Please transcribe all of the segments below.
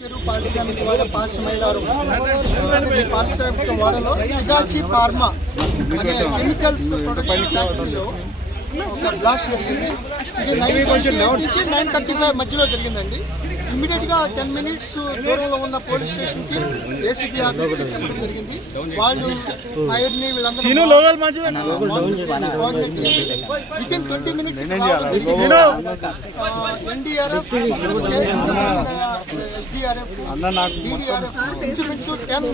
చెరువు పారిశ్రామిక వాడ పాశమైలారు పారిశ్రామిక వాడలో సిదాచి ఫార్మా అనే కెమికల్స్ ప్రొడక్షన్ ఫ్యాక్టరీలో ఒక బ్లాస్ట్ జరిగింది. ఇది 9:28 నుంచి 9:35 మధ్యలో జరిగిందండి. ఇమ్మీడియట్గా 10 మినిట్స్ దూరంలో ఉన్న పోలీస్ స్టేషన్కి ఏసీపీ ఆఫీస్కి చెప్పడం జరిగింది. వాళ్ళు ఫైర్ని వీళ్ళందరూ within 20 minutes NDRF, SDRF, DDRF ఇంచుమించు 10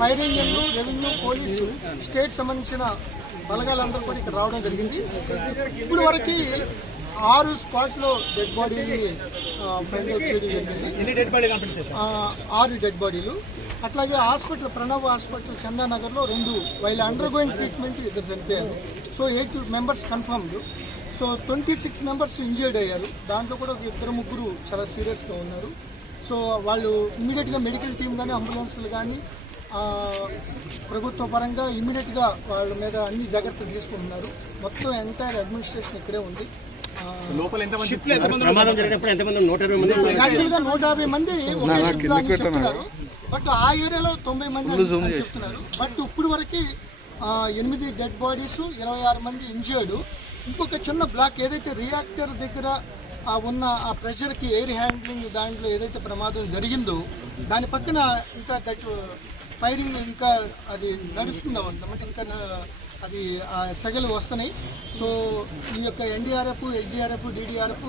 ఫైర్ ఇంజన్లు, రెవెన్యూ, పోలీసు, స్టేట్ సంబంధించిన బలగాలందరూ కూడా ఇక్కడ రావడం జరిగింది. ఇప్పుడు వరకు 6 స్పాట్లో డెడ్ బాడీని ఫైండ్ అవుట్ చేయడం జరిగింది. 6 డెడ్ బాడీలు. అట్లాగే హాస్పిటల్, ప్రణవ్ హాస్పిటల్ చందానగర్లో 2 వైల్ అండర్ గోయింగ్ ట్రీట్మెంట్ 2 చనిపోయారు. So 8 members confirmed. So 26 members injured అయ్యారు. దాంట్లో కూడా 2-3 చాలా సీరియస్గా ఉన్నారు. సో వాళ్ళు ఇమీడియట్గా మెడికల్ టీం కానీ, అంబులెన్స్లు కానీ ప్రభుత్వ పరంగా ఇమీడియట్గా వాళ్ళ మీద అన్ని జాగ్రత్తలు తీసుకుంటున్నారు. మొత్తం ఎంటైర్ అడ్మినిస్ట్రేషన్ ఇక్కడే ఉంది. యాక్చువల్గా 150 మంది ఒకే షిఫ్ట్లో అని చెప్తున్నారు. బట్ ఆ ఏరియాలో 90 మంది అని చెప్తున్నారు. బట్ ఇప్పుడు వరకు 8 డెడ్ బాడీస్, 26 మంది ఇంజర్డ్. ఇంకొక చిన్న బ్లాక్ ఏదైతే రియాక్టర్ దగ్గర ఉన్న ఆ ప్రెషర్కి ఎయిర్ హ్యాండ్లింగ్ దాంట్లో ఏదైతే ప్రమాదం జరిగిందో దాని పక్కన ఇంకా దట్ ఫైరింగ్ ఇంకా అది నడుస్తుంది అన్నమాట. ఇంకా అది సెగలు వస్తున్నాయి. సో ఈ యొక్క ఎన్డీఆర్ఎఫ్, ఎస్డీఆర్ఎఫ్, డీడీఆర్ఎఫ్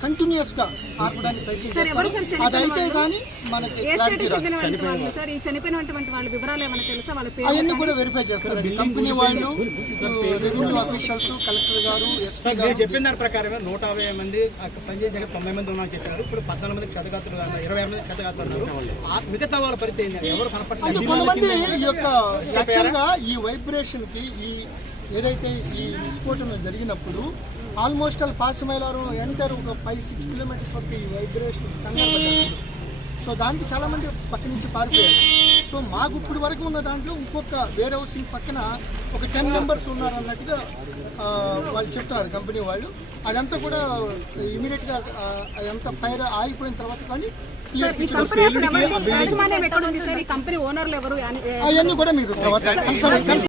కంటిన్యూస్గా ఆపడానికి ప్రయత్నిస్తారు. అదైతే కానీ మనకి అవన్నీ కూడా వెరిఫై చేస్తారు కంపెనీ వాళ్ళు, రెవెన్యూ ఆఫీషర్స్, కలెక్టర్ గారు, ఎస్పీ గారు. చెప్పిన దాని ప్రకారమే 150 మంది పనిచేసే 90 మంది ఉన్నారని చెప్పారు. ఇప్పుడు 14 మంది క్షతగాత్రులు, 26 మంది క్షతగాత్రులు ఉన్నారు. మిగతా వాళ్ళ పరిస్థితి ఎవరు కనపడలేదు. కొంతమంది ఈ యొక్క యాక్చువల్గా ఈ వైబ్రేషన్కి ఏదైతే ఈ విస్ఫోటన జరిగినప్పుడు ఆల్మోస్ట్ పాశమైలారు ఎంటర్ ఒక 5-6 కిలోమీటర్స్ వరకు ఈ వైబ్రేషన్ కంగారు. సో దానికి చాలామంది పక్క నుంచి పారిపోయారు. సో మాకు ఇప్పుడు వరకు ఉన్న దాంట్లో ఇంకొక వేర్ హౌసింగ్ పక్కన ఒక 10 మెంబర్స్ ఉన్నారు అన్నట్టుగా వాళ్ళు చెప్తున్నారు కంపెనీ వాళ్ళు. అదంతా కూడా ఇమీడియట్గా అదంతా ఫైర్ ఆగిపోయిన తర్వాత కానీ అవన్నీ కూడా మీరు